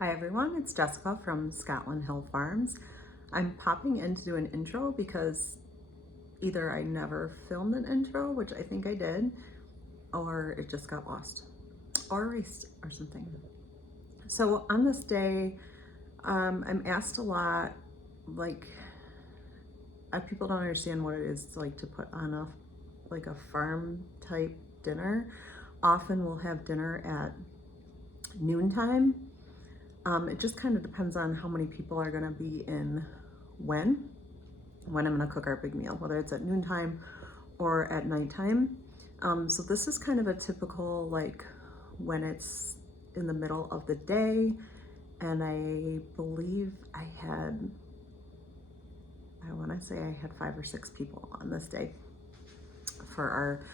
Hi everyone, it's Jessica from Scotland Hill Farms. I'm popping in to do an intro because either I never filmed an intro, which I think I did, or it just got lost or erased or something. So on this day, I'm asked a lot, like, people don't understand what it is to put on a farm type dinner. Often we'll have dinner at noontime. It just kind of depends on how many people are going to be in when I'm going to cook our big meal, whether it's at noontime or at nighttime. So this is kind of a typical, like, when it's in the middle of the day, and I believe I want to say I had 5 or 6 people on this day for our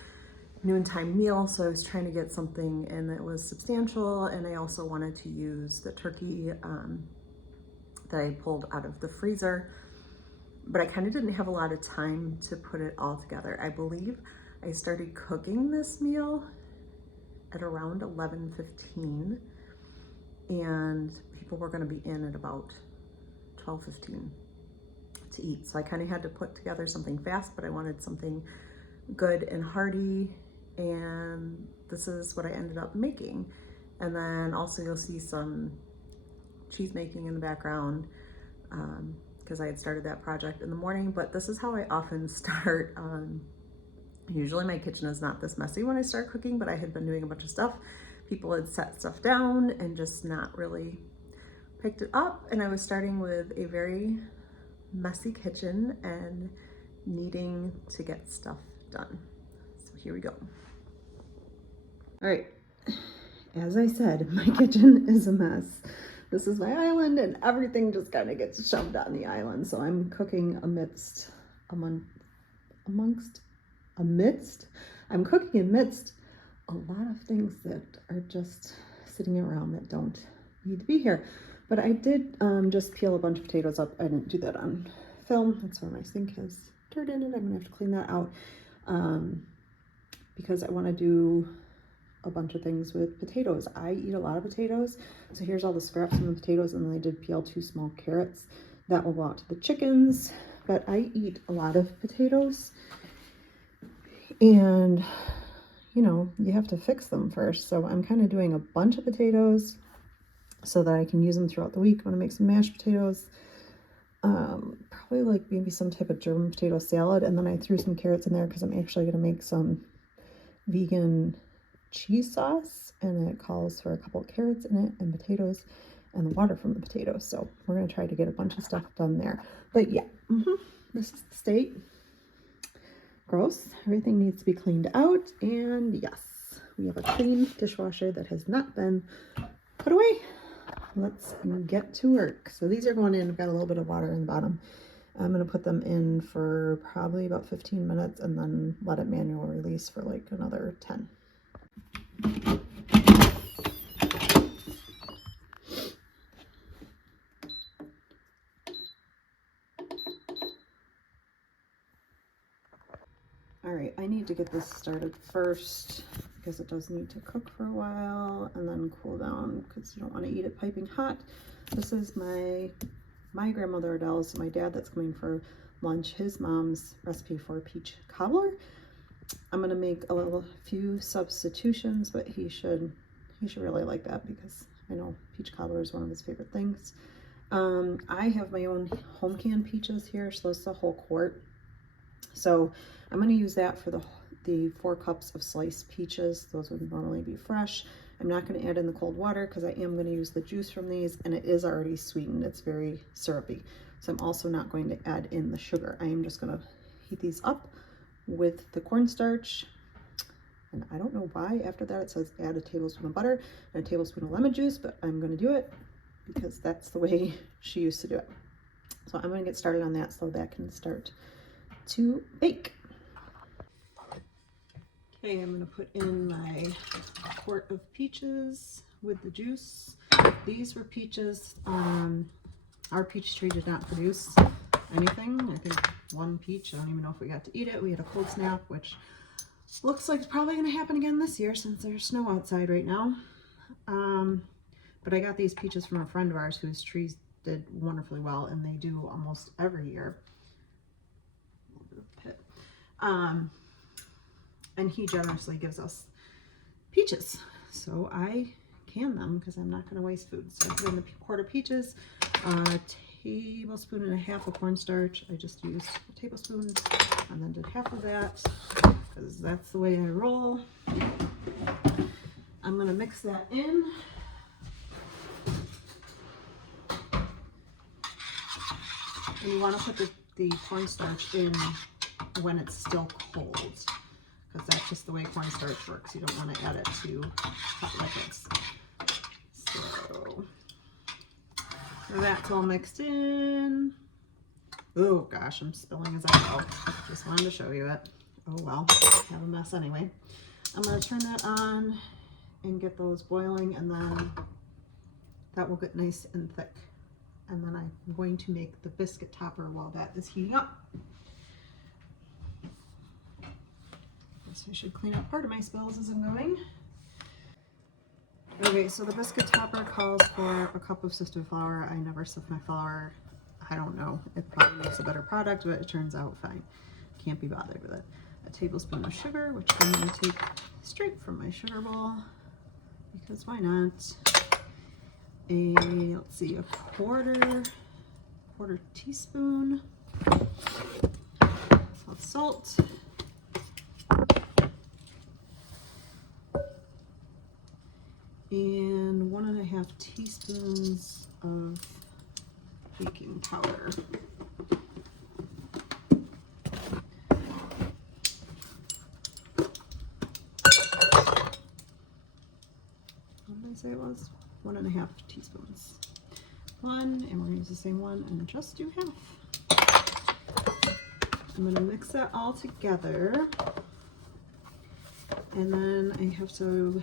noontime meal. So I was trying to get something in that was substantial, and I also wanted to use the turkey that I pulled out of the freezer, but I kind of didn't have a lot of time to put it all together. I believe I started cooking this meal at around 11:15, and people were going to be in at about 12:15 to eat. So I kind of had to put together something fast, but I wanted something good and hearty, and this is what I ended up making. And then also you'll see some cheese making in the background because I had started that project in the morning, but this is how I often start. Usually my kitchen is not this messy when I start cooking, but I had been doing a bunch of stuff. People had set stuff down and just not really picked it up, and I was starting with a very messy kitchen and needing to get stuff done. So here we go. All right, as I said, my kitchen is a mess. This is my island, and everything just kind of gets shoved on the island. So I'm cooking amidst a lot of things that are just sitting around that don't need to be here. But I did just peel a bunch of potatoes up. I didn't do that on film. That's why my sink has dirt in it. I'm gonna have to clean that out because I want to do a bunch of things with potatoes. I eat a lot of potatoes. So here's all the scraps from the potatoes, and then I did peel 2 small carrots. That will go out to the chickens, but I eat a lot of potatoes, and you know, you have to fix them first. So I'm kind of doing a bunch of potatoes so that I can use them throughout the week. I'm gonna make some mashed potatoes, probably like maybe some type of German potato salad, and then I threw some carrots in there because I'm actually gonna make some vegan cheese sauce, and it calls for a couple of carrots in it and potatoes and the water from the potatoes. So we're going to try to get a bunch of stuff done there. But yeah, this is the state. Gross. Everything needs to be cleaned out, and yes, we have a clean dishwasher that has not been put away. Let's get to work. So these are going in. I've got a little bit of water in the bottom. I'm going to put them in for probably about 15 minutes and then let it manual release for like another 10. All right, I need to get this started first because it does need to cook for a while and then cool down because you don't want to eat it piping hot. This is my grandmother Adele's, so my dad that's coming for lunch, his mom's recipe for peach cobbler. I'm gonna make a few substitutions, but he should really like that because I know peach cobbler is one of his favorite things. I have my own home canned peaches here, so this is a whole quart. So I'm going to use that for the 4 cups of sliced peaches. Those would normally be fresh. I'm not going to add in the cold water because I am going to use the juice from these, and it is already sweetened. It's very syrupy. So I'm also not going to add in the sugar. I am just going to heat these up with the cornstarch. And I don't know why after that it says add a tablespoon of butter and a tablespoon of lemon juice, but I'm going to do it because that's the way she used to do it. So I'm going to get started on that so that can start to bake. Okay, I'm going to put in my quart of peaches with the juice. These were peaches. Our peach tree did not produce anything. I think 1 peach. I don't even know if we got to eat it. We had a cold snap, which looks like it's probably going to happen again this year since there's snow outside right now. But I got these peaches from a friend of ours whose trees did wonderfully well, and they do almost every year. A little bit of pit. And he generously gives us peaches. So I can them because I'm not going to waste food. So I put in the quarter peaches, a tablespoon and a half of cornstarch. I just used a tablespoon and then did half of that because that's the way I roll. I'm going to mix that in. And you want to put the cornstarch in when it's still cold, because that's just the way cornstarch works. You don't want to add it to hot liquids. So that's all mixed in. Oh gosh, I'm spilling as I go. Just wanted to show you it. Oh well, I have a mess anyway. I'm going to turn that on and get those boiling, and then that will get nice and thick. And then I'm going to make the biscuit topper while that is heating up. So I should clean up part of my spills as I'm going. Okay, so the biscuit topper calls for a cup of sifted flour. I never sift my flour. I don't know. It probably makes a better product, but it turns out fine. Can't be bothered with it. A tablespoon of sugar, which I'm going to take straight from my sugar bowl, because why not? Let's see, a quarter teaspoon of salt, and 1.5 teaspoons of baking powder. What did I say it was? 1.5 teaspoons. One, and we're going to use the same one and just do half. I'm going to mix that all together, and then I have to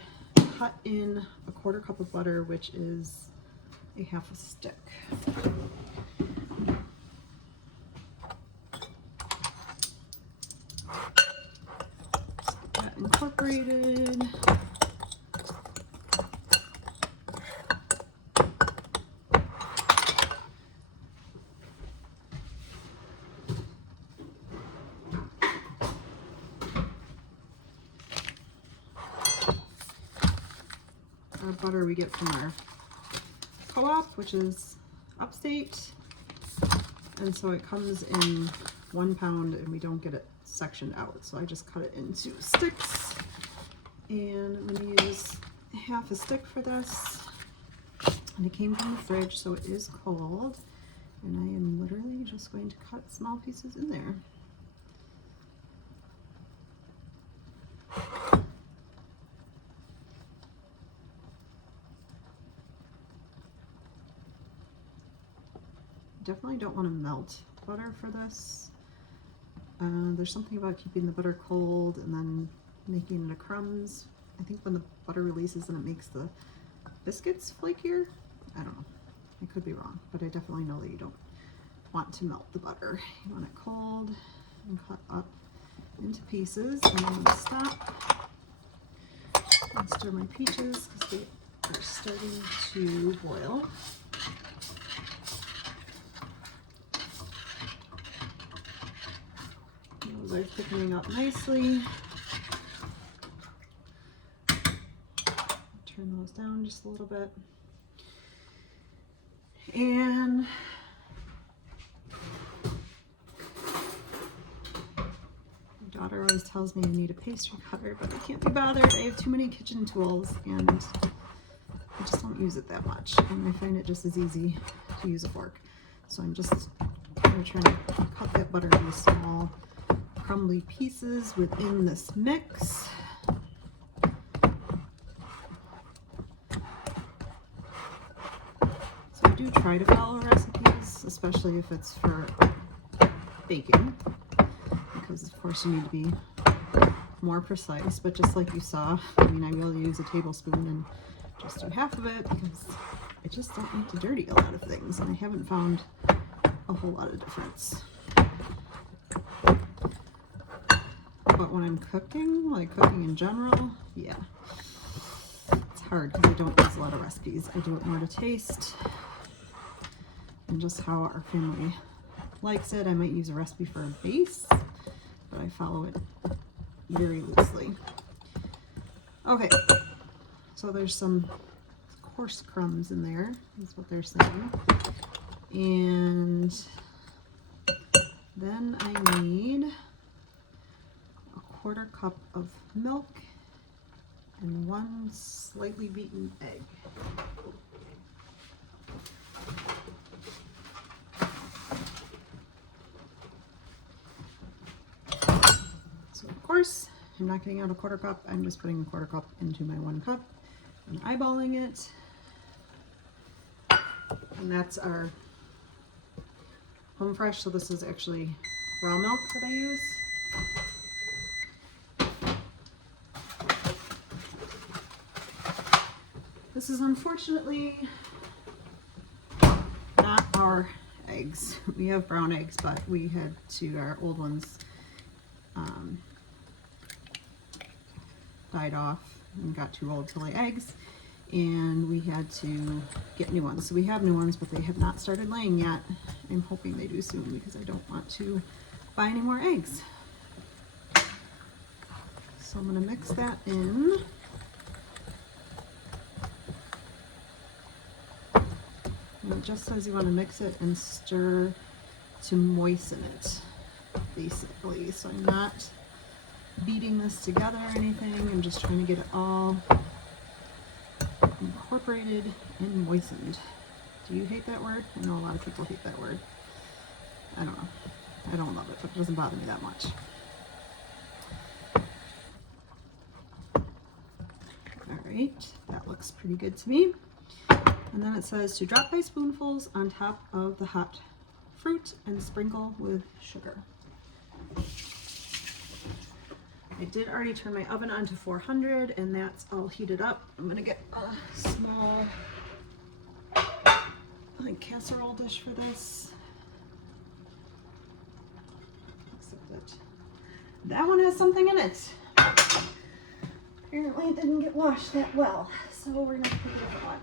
cut in a quarter cup of butter, which is a half a stick. That incorporated. Our butter we get from our co-op, which is upstate, and so it comes in 1 pound and we don't get it sectioned out, so I just cut it into sticks, and I'm going to use half a stick for this, and it came from the fridge, so it is cold, and I am literally just going to cut small pieces in there. Definitely don't want to melt butter for this. There's something about keeping the butter cold and then making it crumbs. I think when the butter releases, then it makes the biscuits flakier. I don't know. I could be wrong, but I definitely know that you don't want to melt the butter. You want it cold and cut up into pieces. And I'm going to stop and stir my peaches because they are starting to boil. Those are thickening up nicely. Turn those down just a little bit. And my daughter always tells me I need a pastry cutter, but I can't be bothered. I have too many kitchen tools and I just don't use it that much. And I find it just as easy to use a fork. So I'm just kind of trying to cut that butter into small crumbly pieces within this mix. So I do try to follow recipes, especially if it's for baking, because of course you need to be more precise, but just like you saw, I mean, I will use a tablespoon and just do half of it because I just don't like to dirty a lot of things, and I haven't found a whole lot of difference. But when I'm cooking, like cooking in general, yeah, it's hard because I don't use a lot of recipes. I do it more to taste and just how our family likes it. I might use a recipe for a base, but I follow it very loosely. Okay, so there's some coarse crumbs in there, is what they're saying. And then I need a 1/4 cup of milk and 1 slightly beaten egg. So of course, I'm not getting out a 1/4 cup, I'm just putting a 1/4 cup into my 1 cup and eyeballing it. And that's our home fresh, so this is actually raw milk that I use. This is unfortunately not our eggs. We have brown eggs, but we had our old ones died off and got too old to lay eggs, and we had to get new ones. So we have new ones, but they have not started laying yet. I'm hoping they do soon because I don't want to buy any more eggs. So I'm going to mix that in. And it just says you want to mix it and stir to moisten it, basically. So I'm not beating this together or anything. I'm just trying to get it all incorporated and moistened. Do you hate that word? I know a lot of people hate that word. I don't know. I don't love it, but it doesn't bother me that much. All right, that looks pretty good to me. And then it says to drop by spoonfuls on top of the hot fruit and sprinkle with sugar. I did already turn my oven on to 400 and that's all heated up. I'm gonna get a small casserole dish for this. Except that that one has something in it. Apparently it didn't get washed that well, so we're gonna pick a different one.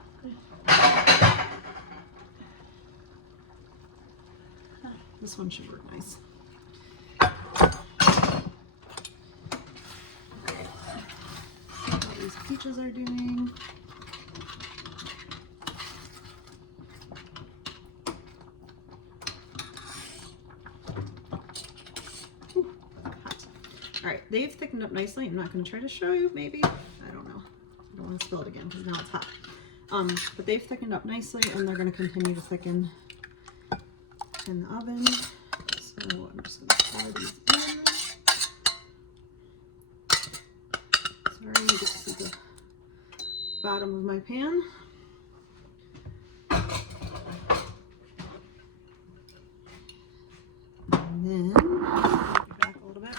This one should work nice. See what these peaches are doing. Ooh, hot. All right, they've thickened up nicely. I'm not going to try to show you, maybe. I don't know. I don't want to spill it again because now it's hot. But they've thickened up nicely and they're going to continue to thicken in the oven. So I'm just going to pour these in. Sorry, you get to see the bottom of my pan. And then, back a little bit.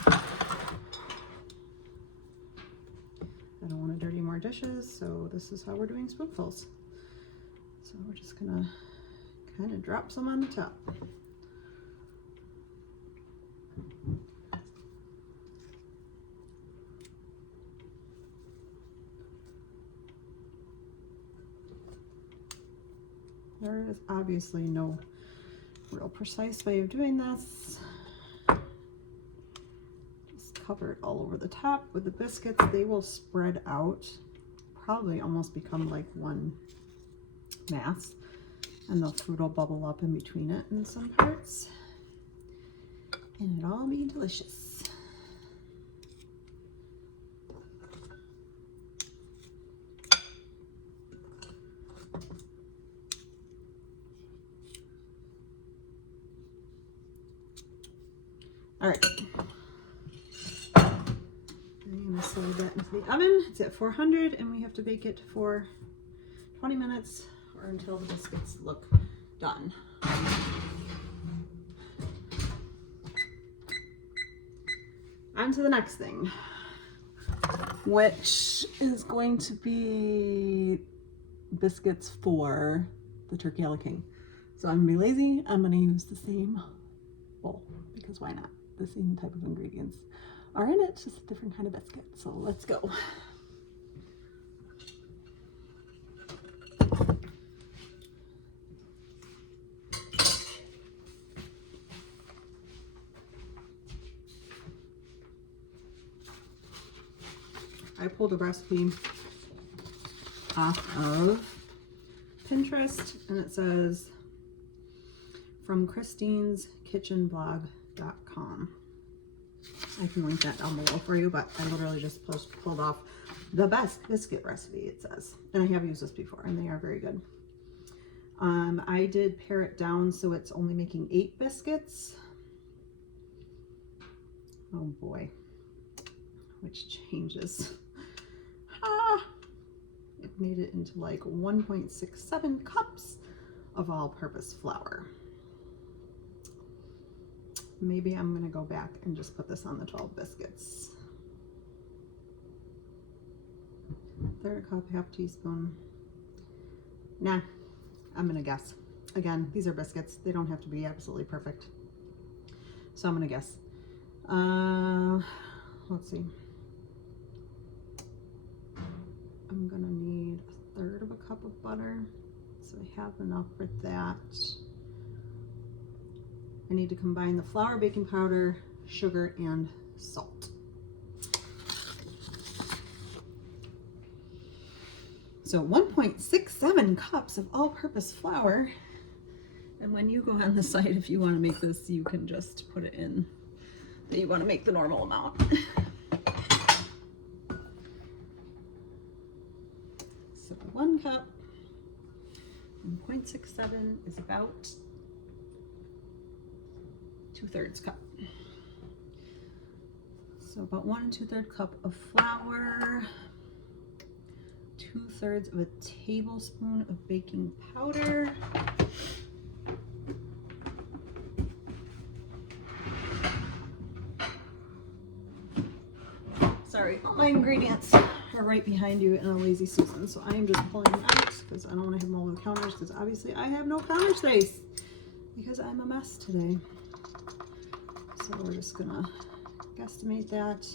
I don't want to dirty more dishes, so this is how we're doing spoonfuls. So we're just going to kind of drop some on the top. There is obviously no real precise way of doing this. Just cover it all over the top. With the biscuits, they will spread out, probably almost become like one mass, and the food will bubble up in between it in some parts, and it'll all be delicious. All right, I'm gonna slide that into the oven. It's at 400 and we have to bake it for 20 minutes or until the biscuits look done. On to the next thing, which is going to be biscuits for the turkey a la king. So I'm gonna be lazy. I'm gonna use the same bowl because why not? The same type of ingredients are in it, just a different kind of biscuit. So let's go. pulled a recipe off of Pinterest, and it says from christineskitchenblog.com. I can link that down below for you, but I literally just pulled off the best biscuit recipe, it says. And I have used this before, and they are very good. I did pare it down so it's only making 8 biscuits. Oh boy, which changes. It made it into like 1.67 cups of all-purpose flour. Maybe I'm gonna go back and just put this on the 12 biscuits. 1/3 cup, 1/2 teaspoon. Nah, I'm gonna guess. Again, these are biscuits. They don't have to be absolutely perfect. So I'm gonna guess. Let's see. I'm gonna need 1/3 cup of butter. So I have enough for that. I need to combine the flour, baking powder, sugar, and salt. So 1.67 cups of all-purpose flour. And when you go on the site, if you want to make this, you can just put it in that you want to make the normal amount. So 1 cup, 1.67 is about 2/3 cup. So about 1 2/3 cup of flour, 2/3 of a tablespoon of baking powder, sorry, all my ingredients are right behind you in a Lazy Susan, so I am just pulling them out because I don't want to have them all over the counters, because obviously I have no counter space because I'm a mess today. So we're just gonna guesstimate that.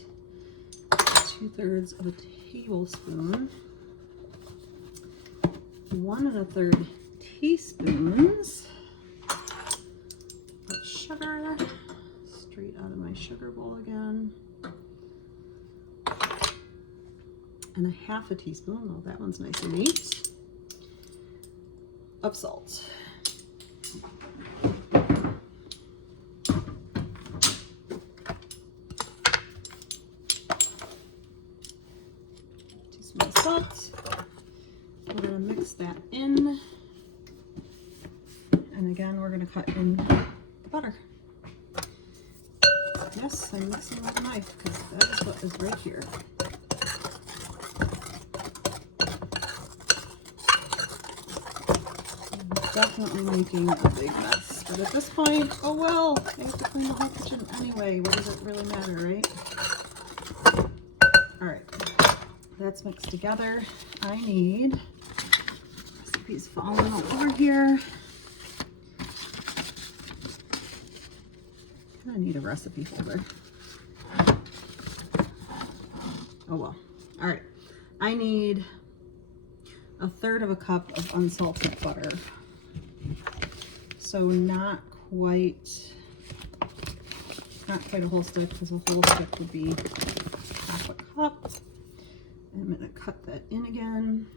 2/3 of a tablespoon, 1 1/3 teaspoons of sugar, straight out of my sugar bowl again, and 1/2 teaspoon, well, that one's nice and neat, of salt. Salt. We're going to mix that in, and again we're going to cut in the butter. Yes, I'm mixing with a knife because that is what is right here. I'm definitely making a big mess, but at this point, oh well, I have to clean the whole kitchen anyway. What does it really matter, right? All right. That's mixed together. I need, recipes falling all over here. I need a recipe folder. Oh well. All right. I need 1/3 cup of unsalted butter. So not quite a whole stick, because a whole stick would be 1/2 cup. I'm going to cut that in again.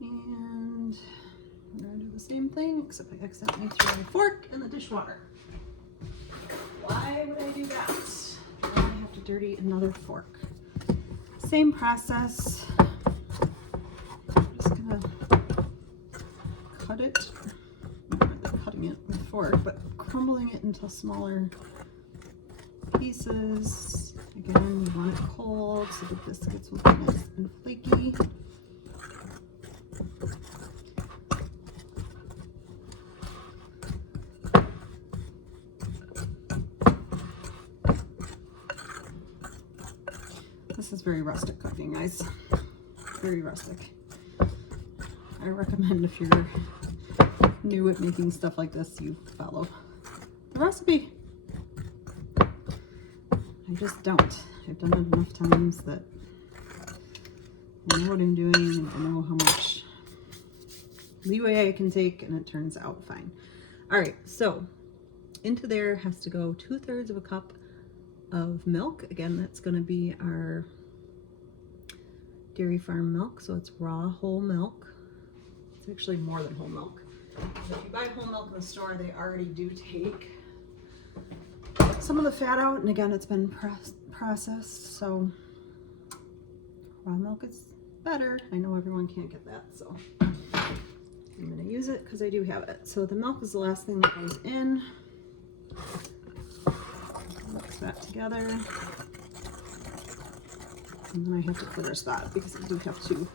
And I'm going to do the same thing, except I accidentally threw my fork in the dishwater. Why would I do that? Now I have to dirty another fork. Same process. I'm just going to cut it, not really cutting it with a fork, but crumbling it into smaller pieces. Again, you want it cold so the biscuits will be nice and flaky. This is very rustic cooking, guys. Very rustic. I recommend if you're new at making stuff like this, you follow the recipe. I just don't. I've done it enough times that I know what I'm doing and I know how much leeway I can take, and it turns out fine. All right, so into there has to go 2/3 of a cup of milk. Again, that's going to be our dairy farm milk, so it's raw whole milk. It's actually more than whole milk. If you buy whole milk in the store, they already do take some of the fat out, and again, it's been processed, so raw milk is better. I know everyone can't get that, so I'm going to use it because I do have it. So the milk is the last thing that goes in. Mix that together. And then I have to clear a spot because I do have to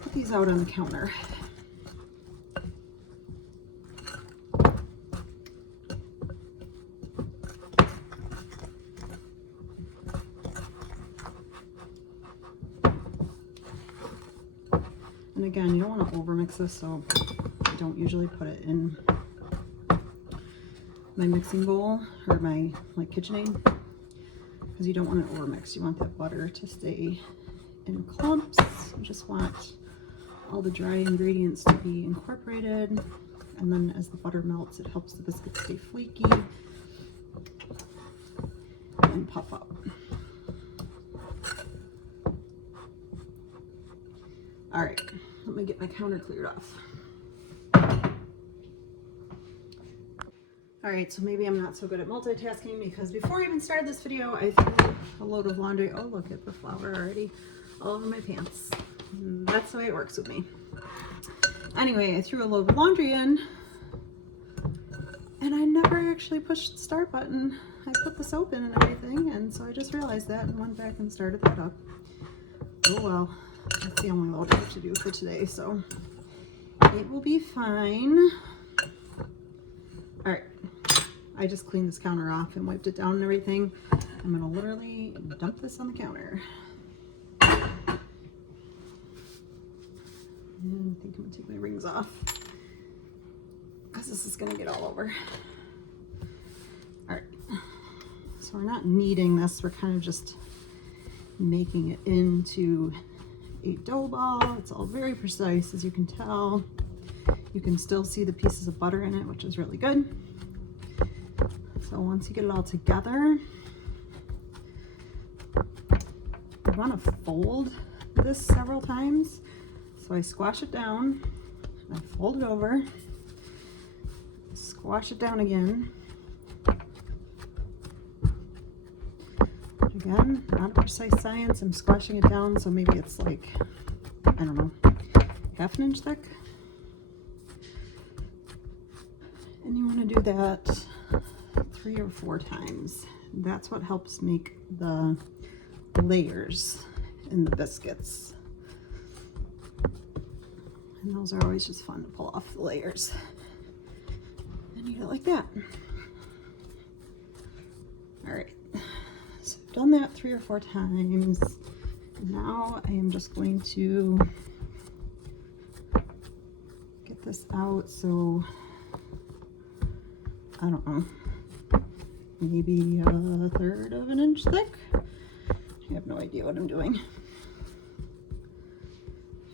put these out on the counter. And again, you don't want to overmix this, so I don't usually put it in my mixing bowl or my KitchenAid, because you don't want it overmixed. You want that butter to stay in clumps. You just want all the dry ingredients to be incorporated, and then as the butter melts, it helps the biscuits stay flaky and puff up. All right, let me get my counter cleared off. All right, so maybe I'm not so good at multitasking, because before I even started this video, I threw a load of laundry. Oh, look at the flour already all over my pants. That's the way it works with me. Anyway, I threw a load of laundry in, and I never actually pushed the start button. I put the soap in and everything, and so I just realized that and went back and started that up. Oh well, that's the only load I have to do for today, so it will be fine. All right, I just cleaned this counter off and wiped it down and everything. I'm gonna literally dump this on the counter. And I think I'm gonna take my rings off because this is gonna get all over. All right, so we're not kneading this, we're kind of just making it into a dough ball. It's all very precise, as you can tell. You can still see the pieces of butter in it, which is really good. So once you get it all together, you want to fold this several times. So I squash it down, I fold it over, squash it down again. Again, not a precise science. I'm squashing it down, so maybe it's like, I don't know, half an inch thick. And you want to do that 3 or 4 times. That's what helps make the layers in the biscuits. And those are always just fun to pull off the layers. And eat it like that. All right. So I've done that 3 or 4 times. Now I am just going to get this out, so I don't know, maybe 1/3 of an inch thick. I have no idea what I'm doing.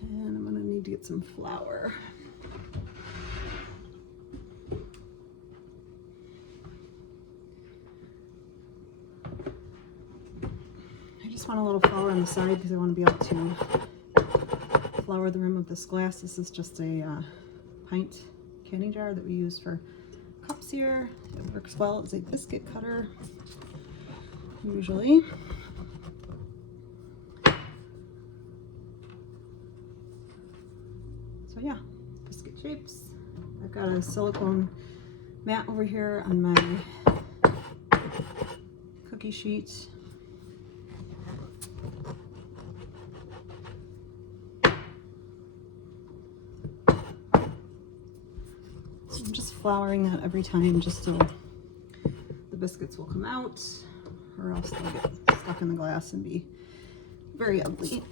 And I'm gonna need to get some flour. I just want a little flour on the side because I want to be able to flour the rim of this glass. This is just a pint canning jar that we use for cups here. It works well as a biscuit cutter, usually. So yeah, biscuit shapes. I've got a silicone mat over here on my cookie sheet. So I'm just flouring that every time just so the biscuits will come out, or else they'll get stuck in the glass and be very ugly.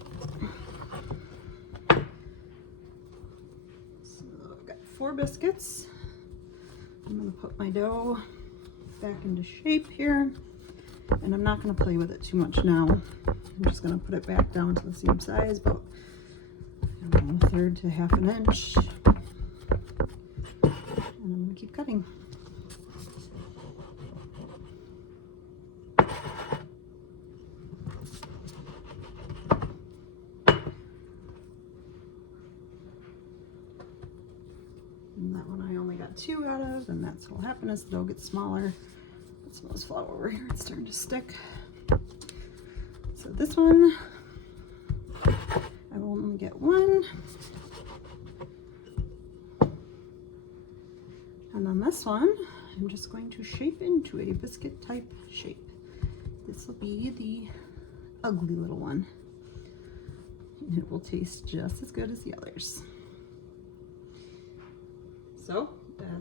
So I've got 4 biscuits. I'm gonna put my dough back into shape here, and I'm not gonna play with it too much now. I'm just gonna put it back down to the same size, about I don't know, 1/3 to 1/2 inch. And I'm gonna keep cutting. And that one I only got 2 out of, and that's what'll happen as the dough gets smaller. Put some of this flour over here, it's starting to stick. So this one, I will only get 1. And then this one, I'm just going to shape into a biscuit type shape. This will be the ugly little one. And it will taste just as good as the others. So,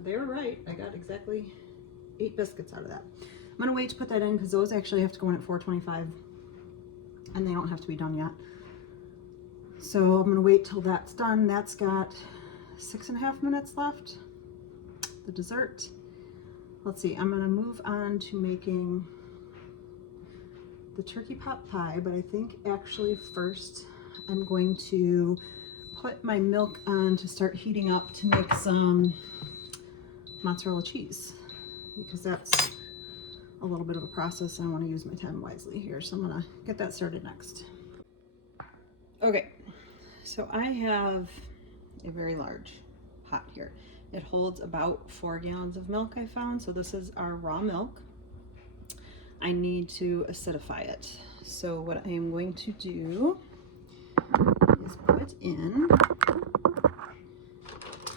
they were right. I got exactly 8 biscuits out of that. I'm gonna wait to put that in because those actually have to go in at 425 and they don't have to be done yet. So I'm gonna wait till that's done. That's got 6.5 minutes left. The dessert. Let's see, I'm gonna move on to making the turkey pot pie, but I think actually first I'm going to put my milk on to start heating up to make some mozzarella cheese, because that's a little bit of a process. I want to use my time wisely here, so I'm gonna get that started next. Okay, so I have a very large pot here. It holds about 4 gallons of milk, I found. So this is our raw milk. I need to acidify it. So what I am going to do is put in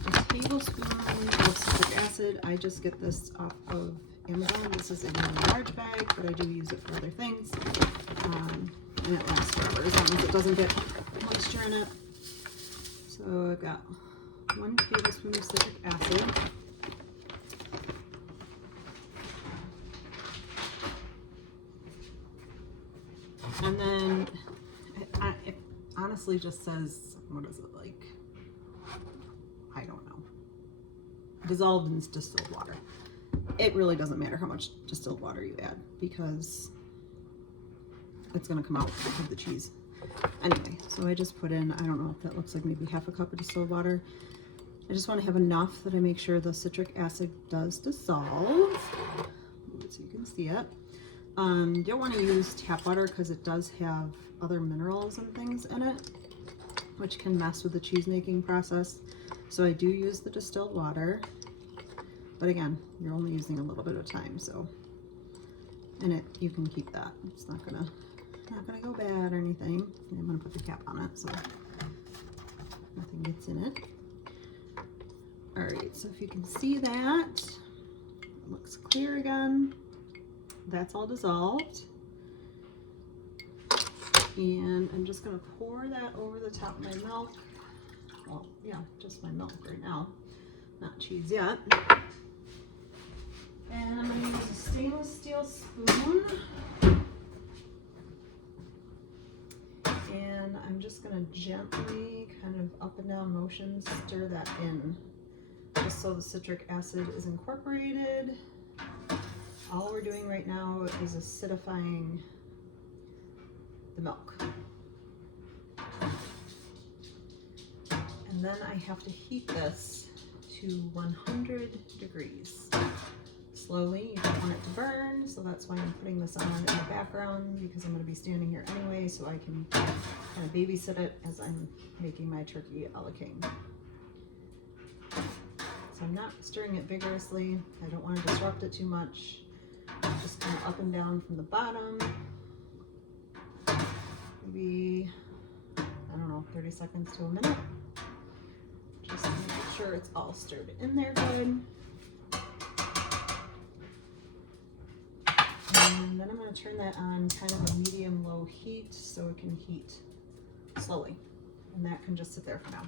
a tablespoon of citric acid. I just get this off of Amazon. This is in a large bag, but I do use it for other things. And it lasts forever as long as it doesn't get moisture in it. So I've got 1 tablespoon of citric acid. And then it honestly just says, what is it, like, I don't know, dissolved in distilled water. It really doesn't matter how much distilled water you add because it's going to come out of the cheese. Anyway, so I just put in, I don't know if that looks like maybe 1/2 cup of distilled water. I just want to have enough that I make sure the citric acid does dissolve, so you can see it. You don't want to use tap water because it does have other minerals and things in it, which can mess with the cheese making process. So I do use the distilled water, but again, you're only using a little bit of time, so, and you can keep that. It's not gonna go bad or anything. I'm gonna put the cap on it so nothing gets in it. All right, so if you can see that, it looks clear again. That's all dissolved. And I'm just gonna pour that over the top of my milk. Well, yeah, just my milk right now, not cheese yet. And I'm gonna use a stainless steel spoon. And I'm just gonna gently, kind of up and down motions, stir that in, just so the citric acid is incorporated. All we're doing right now is acidifying the milk. And then I have to heat this to 100 degrees. Slowly, you don't want it to burn, so that's why I'm putting this on in the background, because I'm going to be standing here anyway, so I can kind of babysit it as I'm making my turkey a la king. So I'm not stirring it vigorously. I don't want to disrupt it too much. Just kind of up and down from the bottom. Maybe, I don't know, 30 seconds to a minute. Just to make sure it's all stirred in there good. And then I'm going to turn that on kind of a medium-low heat so it can heat slowly. And that can just sit there for now.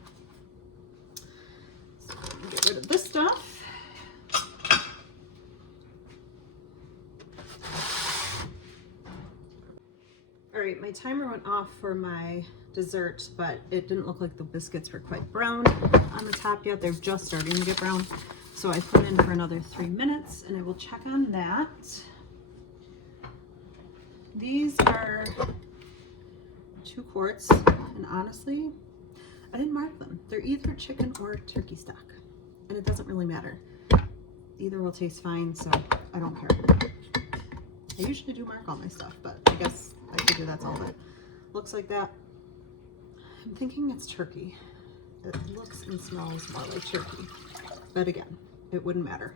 So I'm going to get rid of this stuff. All right, right, my timer went off for my dessert, but it didn't look like the biscuits were quite brown on the top yet. They're just starting to get brown. So I put in for another 3 minutes and I will check on that. These are 2 quarts, and honestly, I didn't mark them. They're either chicken or turkey stock, and it doesn't really matter. Either will taste fine, so I don't care. I usually do mark all my stuff, but I guess I figure that's all that looks like that. I'm thinking it's turkey. It looks and smells more like turkey, but again, it wouldn't matter.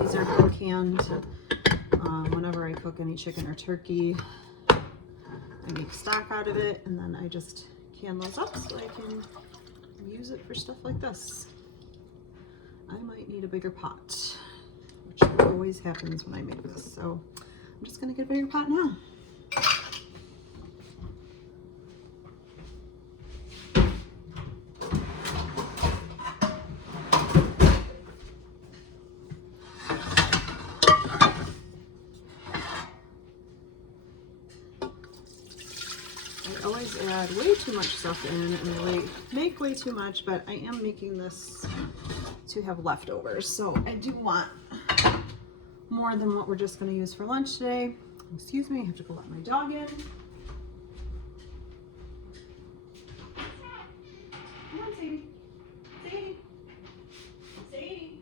These are full canned. Whenever I cook any chicken or turkey, I make stock out of it, and then I just can those up so I can use it for stuff like this. I might need a bigger pot, which always happens when I make this, so I'm just gonna get a bigger pot now. I always add way too much stuff in and I make way too much, but I am making this to have leftovers, so I do want more than what we're just going to use for lunch today. Excuse me, I have to go let my dog in. Come on, Sadie. Sadie. Sadie.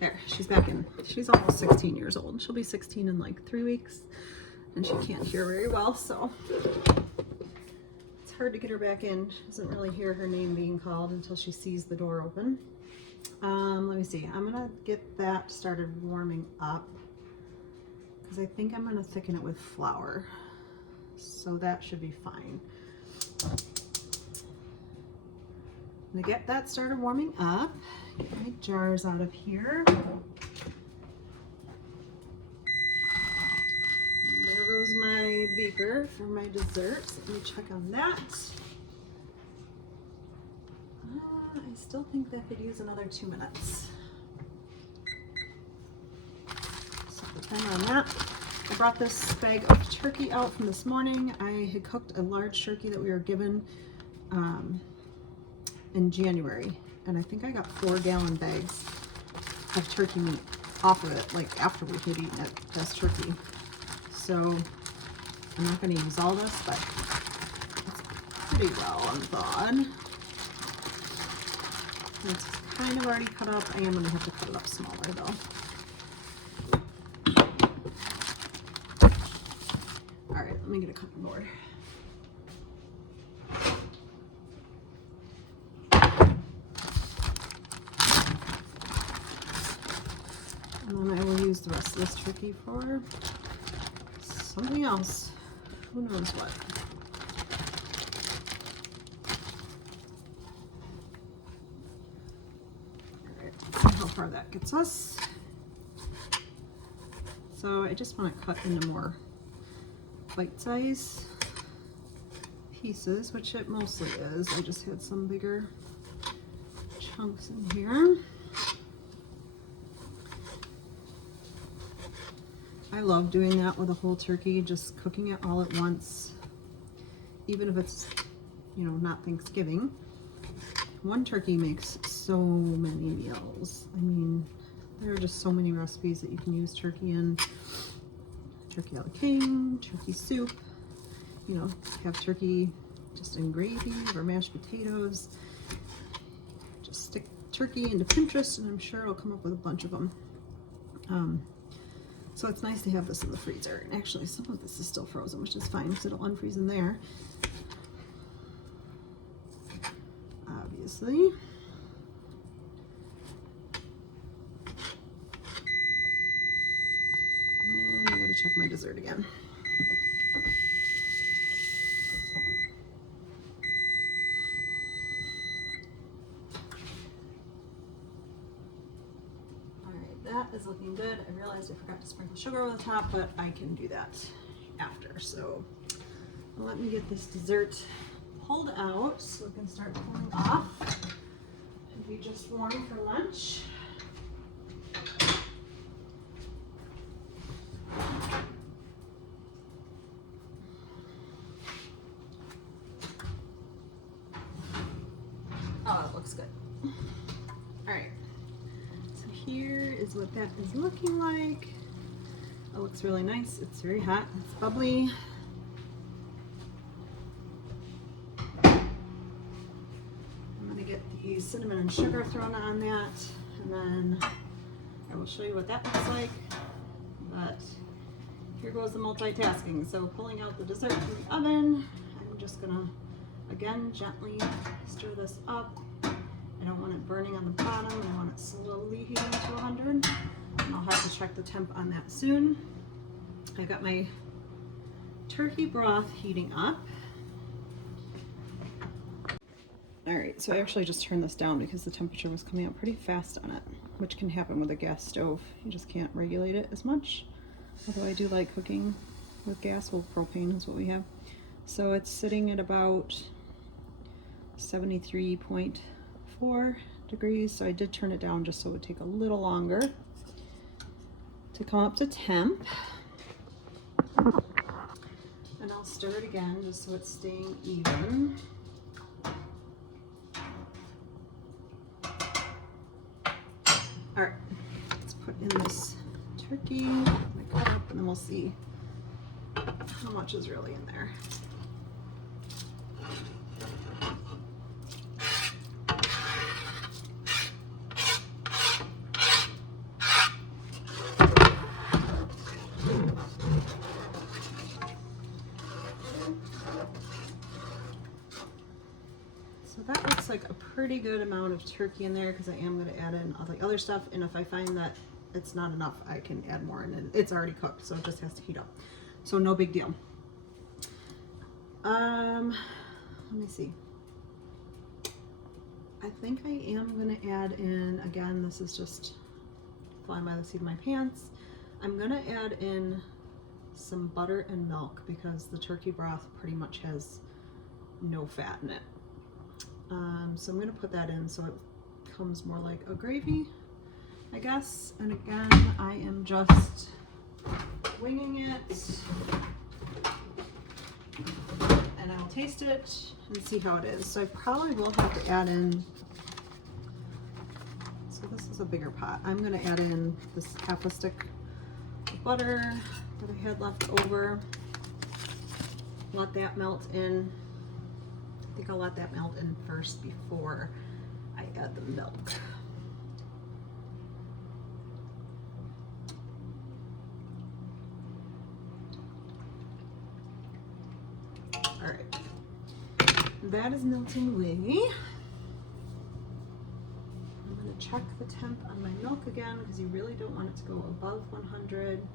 There, she's back in. She's almost 16 years old. She'll be 16 in like 3 weeks, and she can't hear very well, so it's hard to get her back in. She doesn't really hear her name being called until she sees the door open. Let me see. I'm gonna get that started warming up because I think I'm gonna thicken it with flour, so that should be fine. I'm gonna get that started warming up. Get my jars out of here. And there goes my beaker for my desserts. Let me check on that. I still think that could use another 2 minutes. Set the timer on that. I brought this bag of turkey out from this morning. I had cooked a large turkey that we were given in January, and I think I got 4-gallon bags of turkey meat off of it, like after we had eaten it, just turkey. So I'm not going to use all this, but it's pretty well unthawed. It's kind of already cut up. I am going to have to cut it up smaller though. All right, let me get a cutting board. And then I will use the rest of this turkey for something else. Who knows what. Alright, see how far that gets us. So I just want to cut into more bite-size pieces, which it mostly is. I just had some bigger chunks in here. I love doing that with a whole turkey, just cooking it all at once, even if it's, you know, not Thanksgiving. One turkey makes so many meals. I mean, there are just so many recipes that you can use turkey in. Turkey a la king, turkey soup, you know, have turkey just in gravy or mashed potatoes. Just stick turkey into Pinterest and I'm sure it'll come up with a bunch of them. So it's nice to have this in the freezer. And actually, some of this is still frozen, which is fine because it'll unfreeze in there. Obviously. And I gotta check my dessert again. That is looking good. I realized I forgot to sprinkle sugar over the top, but I can do that after. So let me get this dessert pulled out so we can start pulling off. be just warm for lunch. Oh, it looks good. All right, so here is what that is looking like. It looks really nice. It's very hot, it's bubbly. I'm gonna get the cinnamon and sugar thrown on that, and then I will show you what that looks like. But here goes the multitasking. So pulling out the dessert from the oven, I'm just gonna, again, gently stir this up. I don't want it burning on the bottom. I want it slowly heating to 100. And I'll have to check the temp on that soon. I got my turkey broth heating up. All right, so I actually just turned this down because the temperature was coming up pretty fast on it, which can happen with a gas stove. You just can't regulate it as much. Although I do like cooking with gas. Well, propane is what we have. So it's sitting at about 73.4 degrees. So I did turn it down just so it would take a little longer to come up to temp. And I'll stir it again just so it's staying even. All right, let's put in this turkey, cut up, and then we'll see how much is really in there. So that looks like a pretty good amount of turkey in there because I am going to add in all the other stuff, and if I find that it's not enough, I can add more, and it's already cooked, so it just has to heat up. So no big deal. Let me see. I think I am going to add in, again, this is just flying by the seat of my pants. I'm going to add in some butter and milk because the turkey broth pretty much has no fat in it. So I'm going to put that in so it comes more like a gravy, I guess. And again, I am just winging it, and I'll taste it and see how it is. So I probably will have to add in, so this is a bigger pot. I'm going to add in this half a stick of butter that I had left over. Let that melt in. I think I'll let that melt in first before I add the milk. All right, that is melting away. I'm going to check the temp on my milk again because you really don't want it to go above 100.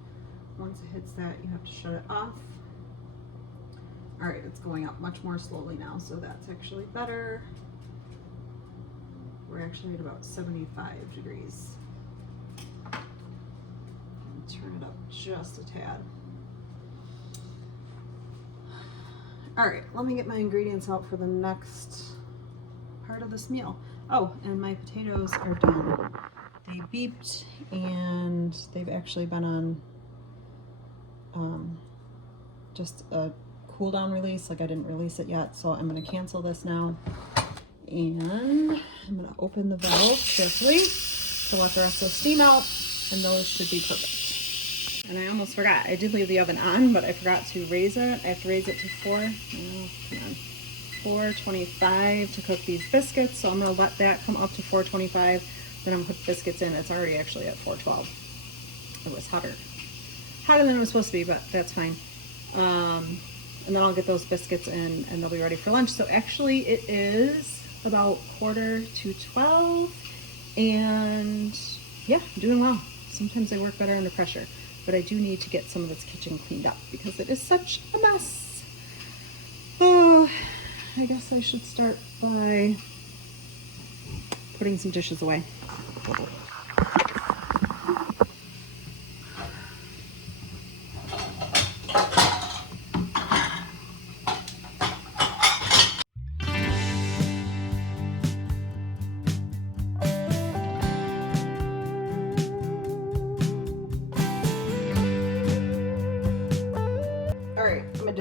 Once it hits that, you have to shut it off. All right, it's going up much more slowly now, so that's actually better. We're actually at about 75 degrees. Turn it up just a tad. All right, let me get my ingredients out for the next part of this meal. Oh, and my potatoes are done. They beeped, and they've actually been on just a cool down release, like I didn't release it yet, so I'm going to cancel this now, and I'm going to open the valve carefully to let the rest of the steam out, and those should be perfect. And I almost forgot, I did leave the oven on, but I forgot to raise it. I have to raise it to 425 to cook these biscuits, so I'm going to let that come up to 425, then I'm going to put the biscuits in. It's already actually at 412. It was hotter than it was supposed to be, but that's fine. And then I'll get those biscuits in and they'll be ready for lunch. So actually it is about 11:45, and yeah, I'm doing well. Sometimes I work better under pressure, but I do need to get some of this kitchen cleaned up because it is such a mess. Oh, I guess I should start by putting some dishes away.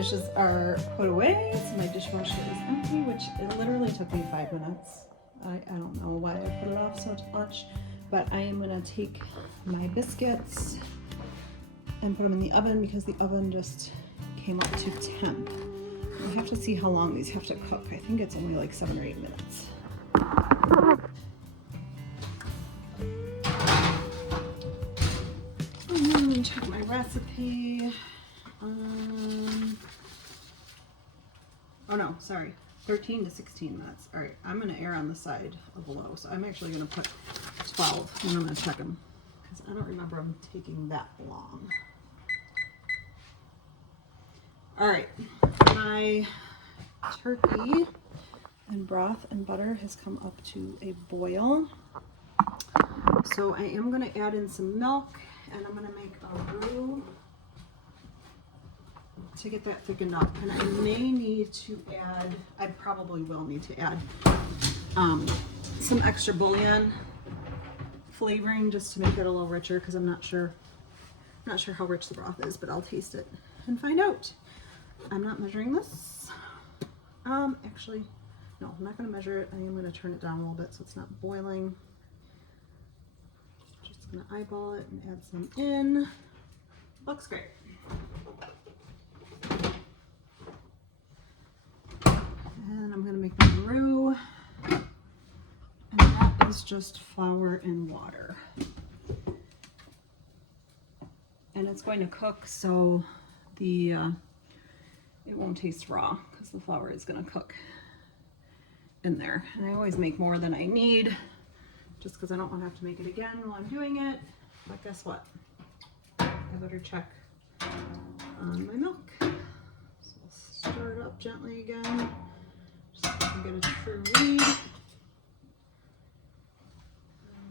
dishes are put away, so my dishwasher is empty, which it literally took me 5 minutes. I don't know why I put it off so much, but I am gonna take my biscuits and put them in the oven because the oven just came up to temp. I have to see how long these have to cook. I think it's only like 7 or 8 minutes. Check my recipe. Oh no, sorry. 13 to 16 minutes. All right, I'm gonna err on the side of low, so I'm actually gonna put 12, and I'm gonna check them because I don't remember them taking that long. All right, my turkey and broth and butter has come up to a boil. So I am gonna add in some milk, and I'm gonna make a roux to get that thickened up. And I may need to add, I probably will need to add some extra bouillon flavoring just to make it a little richer, because I'm not sure how rich the broth is, but I'll taste it and find out. I'm not measuring this. Actually, no, I'm not gonna measure it. I am gonna turn it down a little bit so it's not boiling. Just gonna eyeball it and add some in. Looks great. And I'm going to make my roux, and that is just flour and water. And it's going to cook so it won't taste raw because the flour is going to cook in there. And I always make more than I need just because I don't want to have to make it again while I'm doing it. But guess what? I better check on my milk. So I'll stir it up gently again. Just so I can get a true read. Let's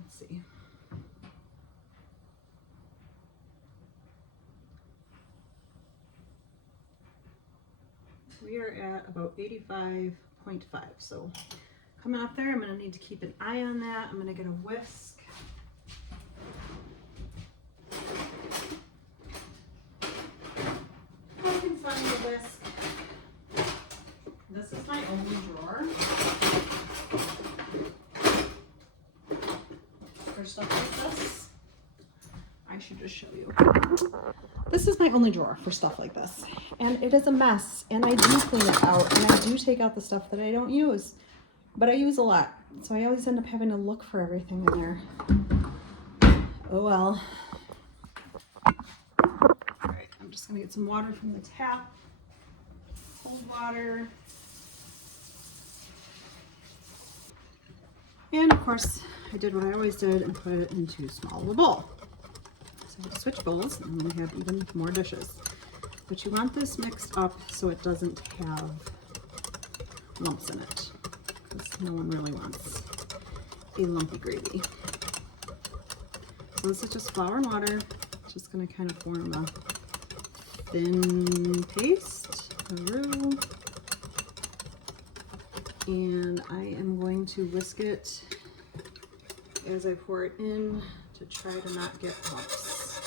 see. We are at about 85.5. So coming up there, I'm going to need to keep an eye on that. I'm going to get a whisk. I can find a whisk. This is my only drawer for stuff like this. I should just show you. This is my only drawer for stuff like this. And it is a mess. And I do clean it out. And I do take out the stuff that I don't use. But I use a lot. So I always end up having to look for everything in there. Oh well. Alright, I'm just going to get some water from the tap. Cold water. And of course, I did what I always did and put it into a small little bowl. So I'm going to switch bowls, and I'm going to have even more dishes. But you want this mixed up so it doesn't have lumps in it, because no one really wants a lumpy gravy. So this is just flour and water. It's just going to kind of form a thin paste, a roux. And I am going to whisk it as I pour it in to try to not get lumps.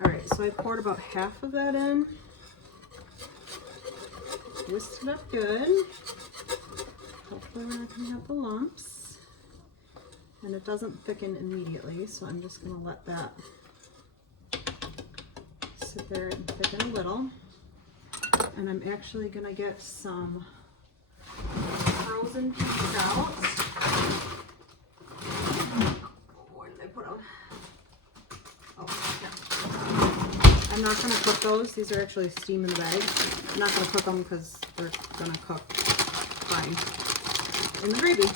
Alright, so I poured about half of that in. Whisked it up good. Hopefully we're not going to have the lumps. And it doesn't thicken immediately, so I'm just going to let that sit there and thicken a little. And I'm actually going to get some frozen peas out. Where did I put them? Oh, yeah. I'm not going to cook those. These are actually steam in the bag. I'm not going to cook them because they're going to cook fine in the gravy.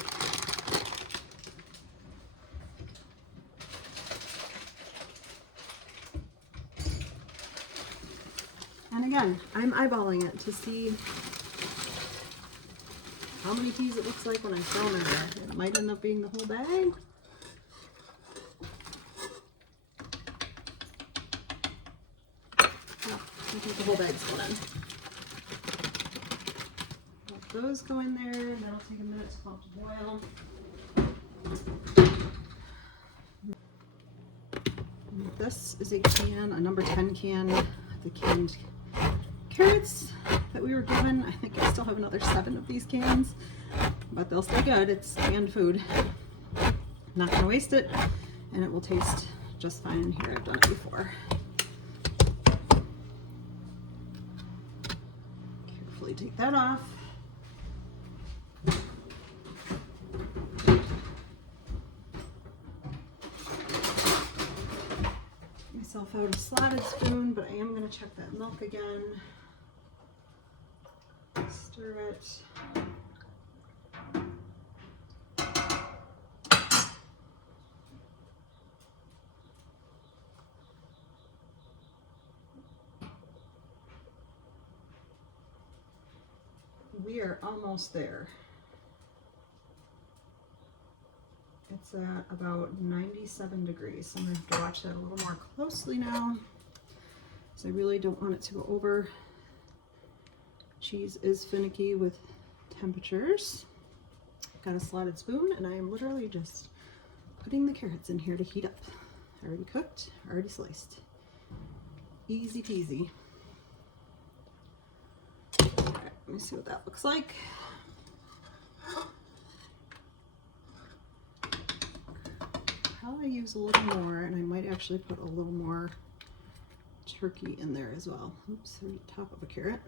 And again, I'm eyeballing it to see how many peas it looks like when I throw them in there. It might end up being the whole bag. No, I think the whole bag's going in. Let those go in there. That'll take a minute to come up to boil. This is a can, a number 10 can of the canned carrots that we were given. I think I still have another 7 of these cans, but they'll stay good. It's canned food. I'm not gonna waste it, and it will taste just fine in here. I've done it before. Carefully take that off. Myself out a slotted spoon, but I am going to check that milk again. Stir it. We are almost there. It's at about 97 degrees. So I'm going to have to watch that a little more closely now, because I really don't want it to go over. Cheese is finicky with temperatures. Got a slotted spoon, and I am literally just putting the carrots in here to heat up. Already cooked, already sliced. Easy peasy. All right, let me see what that looks like. Probably use a little more, and I might actually put a little more turkey in there as well. Oops, on top of a carrot.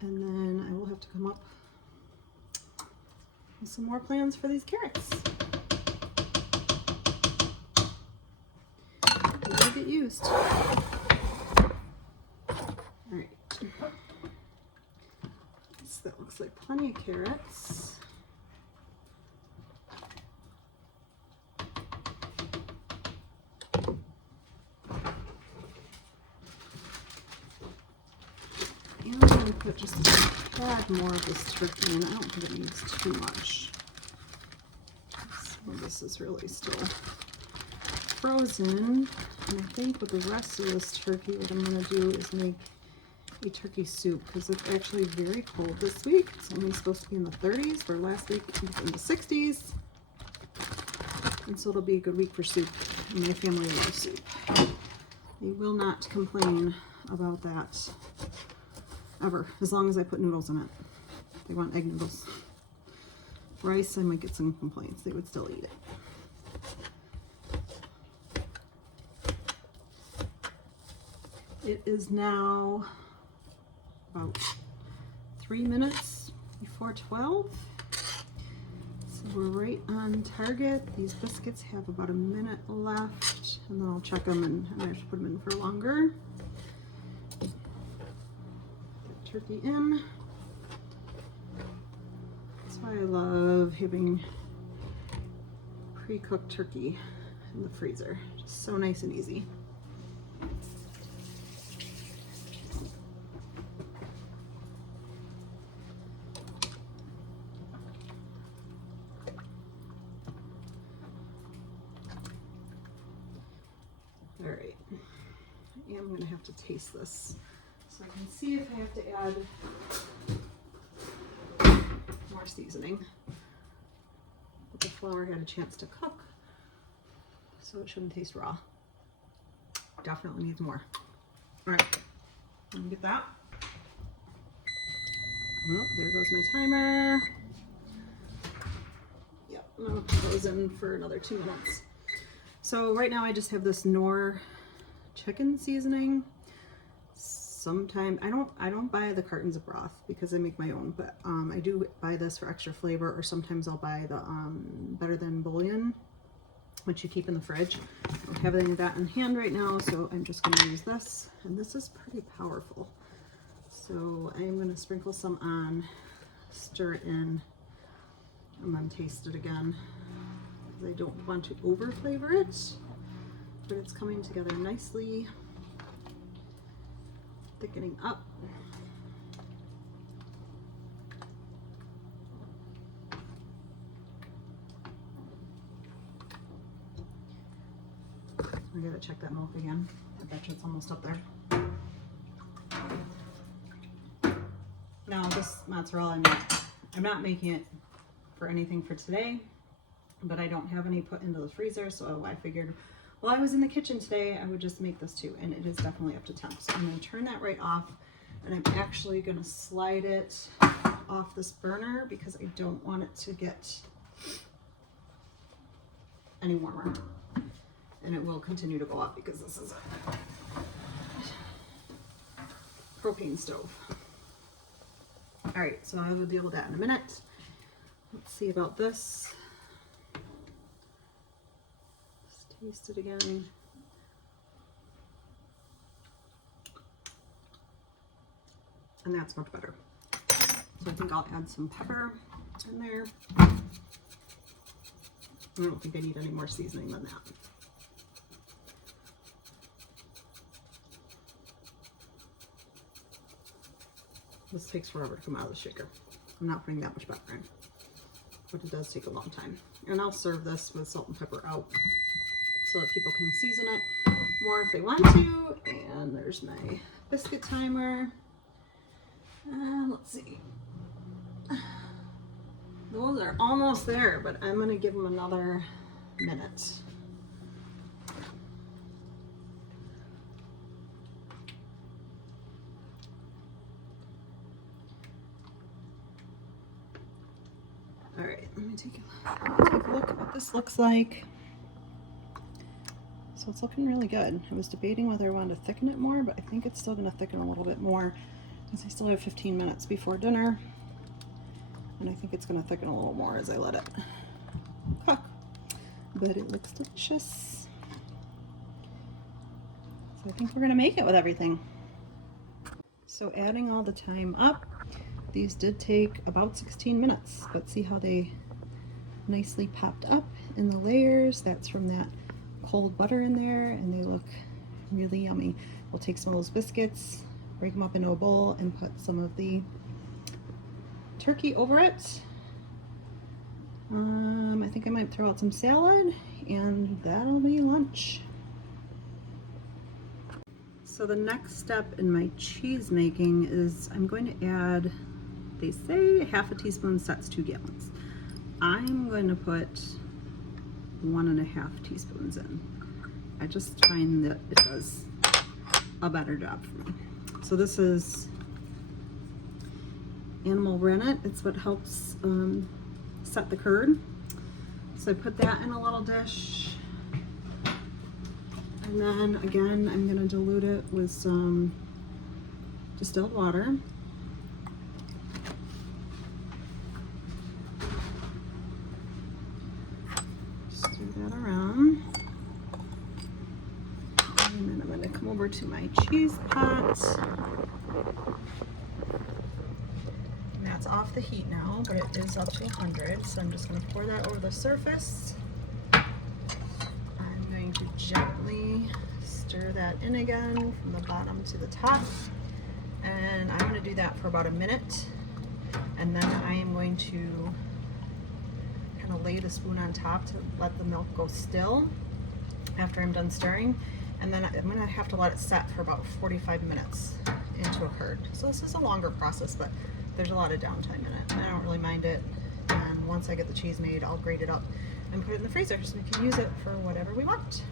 And then I will have to come up with some more plans for these carrots. They will get used. Alright. So that looks like plenty of carrots. And I'm going to put just a tad more of this turkey in. I don't think it needs too much. Some of this is really still frozen. And I think with the rest of this turkey, what I'm going to do is make a turkey soup, because it's actually very cold this week. It's only supposed to be in the 30s, where last week it was in the 60s. And so it'll be a good week for soup. And my family loves soup. They will not complain about that ever, as long as I put noodles in it. They want egg noodles. Rice, I might get some complaints. They would still eat it. It is now about 3 minutes before 12. So we're right on target. These biscuits have about a minute left, and then I'll check them, and I have to put them in for longer. Turkey in. That's why I love having pre-cooked turkey in the freezer. Just so nice and easy. All right, I am gonna have to taste this, so I can see if I have to add more seasoning. But the flour had a chance to cook, so it shouldn't taste raw. Definitely needs more. All right, let me get that. Well, there goes my timer. Yep, I'm gonna put those in for another 2 minutes. So right now I just have this Knorr chicken seasoning. Sometimes I don't buy the cartons of broth because I make my own, but I do buy this for extra flavor, or sometimes I'll buy the Better Than bouillon, which you keep in the fridge. I don't have any of that in hand right now, so I'm just going to use this, and this is pretty powerful. So I am going to sprinkle some on, stir it in, and then taste it again. I don't want to over flavor it, but it's coming together nicely, thickening up. I gotta check that milk again. I bet you it's almost up there. Now this mozzarella, I'm not I'm not making it for anything for today, but I don't have any put into the freezer, so I figured while I was in the kitchen today, I would just make this too, and it is definitely up to temp. So I'm gonna turn that right off, and I'm actually gonna slide it off this burner because I don't want it to get any warmer. And it will continue to go up because this is a propane stove. All right, so I will deal with that in a minute. Let's see about this. Let's taste it again. And that's much better. So I think I'll add some pepper in there. I don't think I need any more seasoning than that. This takes forever to come out of the shaker. I'm not putting that much pepper in, but it does take a long time. And I'll serve this with salt and pepper out so that people can season it more if they want to. And there's my biscuit timer. Let's see. Those are almost there, but I'm gonna give them another minute. All right, let me take a look at what this looks like. So it's looking really good. I was debating whether I wanted to thicken it more, but I think it's still gonna thicken a little bit more because I still have 15 minutes before dinner. And I think it's gonna thicken a little more as I let it cook. But it looks delicious. So I think we're gonna make it with everything. So adding all the time up, these did take about 16 minutes, but see how they nicely popped up in the layers? That's from that cold butter in there, and they look really yummy. We'll take some of those biscuits, break them up into a bowl, and put some of the turkey over it. I think I might throw out some salad, and that'll be lunch. So the next step in my cheese making is I'm going to add, they say half a teaspoon sets 2 gallons. I'm going to put 1.5 teaspoons in. I just find that it does a better job for me. So this is animal rennet. It's what helps set the curd. So I put that in a little dish. And then again, I'm gonna dilute it with some distilled water. Stir that around. And then I'm gonna come over to my cheese pot. And that's off the heat now, but it is up to 100. So I'm just gonna pour that over the surface. I'm going to gently stir that in again from the bottom to the top. And I'm gonna do that for about a minute. And then I am going to kind of lay the spoon on top to let the milk go still after I'm done stirring. And then I'm gonna have to let it set for about 45 minutes into a curd. So this is a longer process, but there's a lot of downtime in it. I don't really mind it. And once I get the cheese made, I'll grate it up and put it in the freezer so we can use it for whatever we want.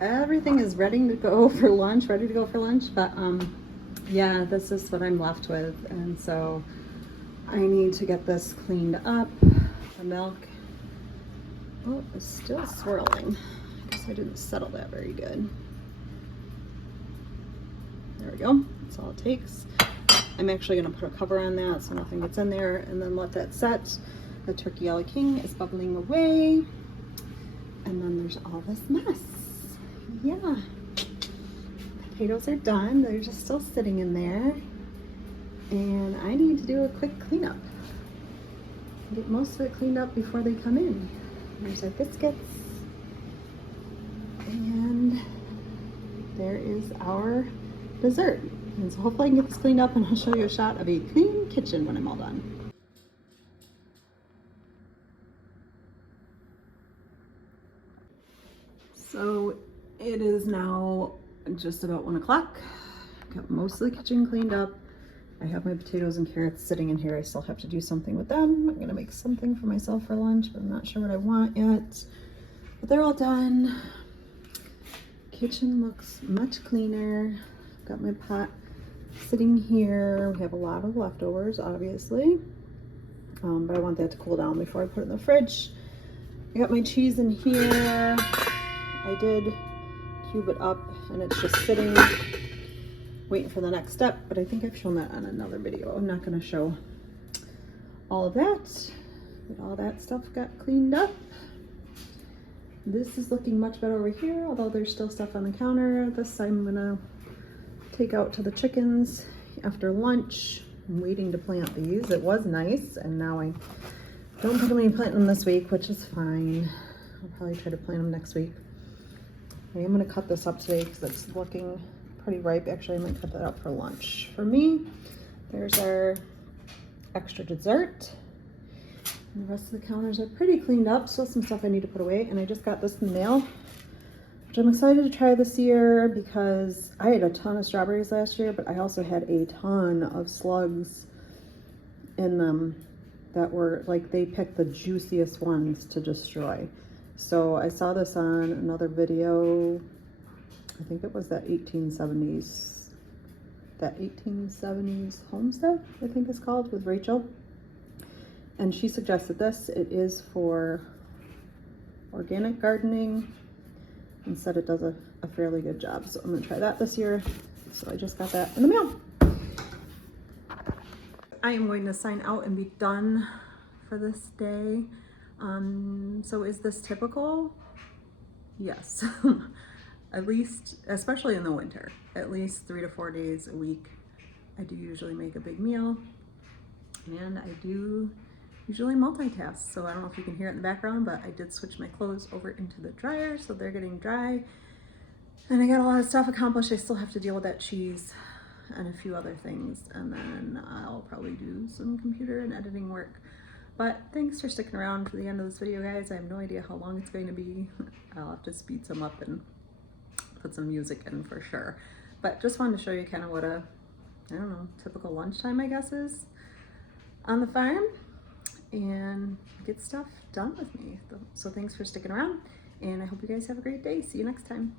Everything is ready to go for lunch, but yeah, this is what I'm left with. And so I need to get this cleaned up. The milk, oh, it's still swirling. I guess I didn't settle that very good. There we go, that's all it takes. I'm actually gonna put a cover on that so nothing gets in there and then let that set. The turkey a la king is bubbling away. And then there's all this mess. Yeah, potatoes are done. They're just still sitting in there. And I need to do a quick cleanup. Get most of it cleaned up before they come in. There's our biscuits. And there is our dessert. And so hopefully I can get this cleaned up and I'll show you a shot of a clean kitchen when I'm all done. So it is now just about 1 o'clock. got most of the kitchen cleaned up. I have my potatoes and carrots sitting in here. I still have to do something with them. I'm gonna make something for myself for lunch, but I'm not sure what I want yet. But they're all done. Kitchen looks much cleaner. Got my pot sitting here. We have a lot of leftovers, obviously. But I want that to cool down before I put it in the fridge. I got my cheese in here. I did cube it up and it's just sitting, waiting for the next step, but I think I've shown that on another video. I'm not gonna show all of that, but all that stuff got cleaned up. This is looking much better over here, although there's still stuff on the counter. This I'm gonna take out to the chickens after lunch. I'm waiting to plant these. It was nice, and now I don't think I'm gonna plant them this week, which is fine. I'll probably try to plant them next week. I am gonna cut this up today because it's looking pretty ripe. Actually, I might cut that up for lunch. For me, there's our extra dessert. And the rest of the counters are pretty cleaned up. Still some stuff I need to put away. And I just got this in the mail, which I'm excited to try this year because I had a ton of strawberries last year, but I also had a ton of slugs in them that were like, they picked the juiciest ones to destroy. So I saw this on another video. I think it was that 1870s homestead, I think it's called, with Rachel. And she suggested this. It is for organic gardening and said it does a fairly good job. So I'm gonna try that this year. So I just got that in the mail. I am going to sign out and be done for this day. So is this typical? Yes. At least, especially in the winter, at least 3 to 4 days a week. I do usually make a big meal, and I do usually multitask. So I don't know if you can hear it in the background, but I did switch my clothes over into the dryer, so they're getting dry. And I got a lot of stuff accomplished. I still have to deal with that cheese and a few other things, and then I'll probably do some computer and editing work. But thanks for sticking around for the end of this video, guys. I have no idea how long it's going to be. I'll have to speed some up and put some music in for sure. But just wanted to show you kind of what a, I don't know, typical lunchtime, I guess, is on the farm, and get stuff done with me. So thanks for sticking around, and I hope you guys have a great day. See you next time.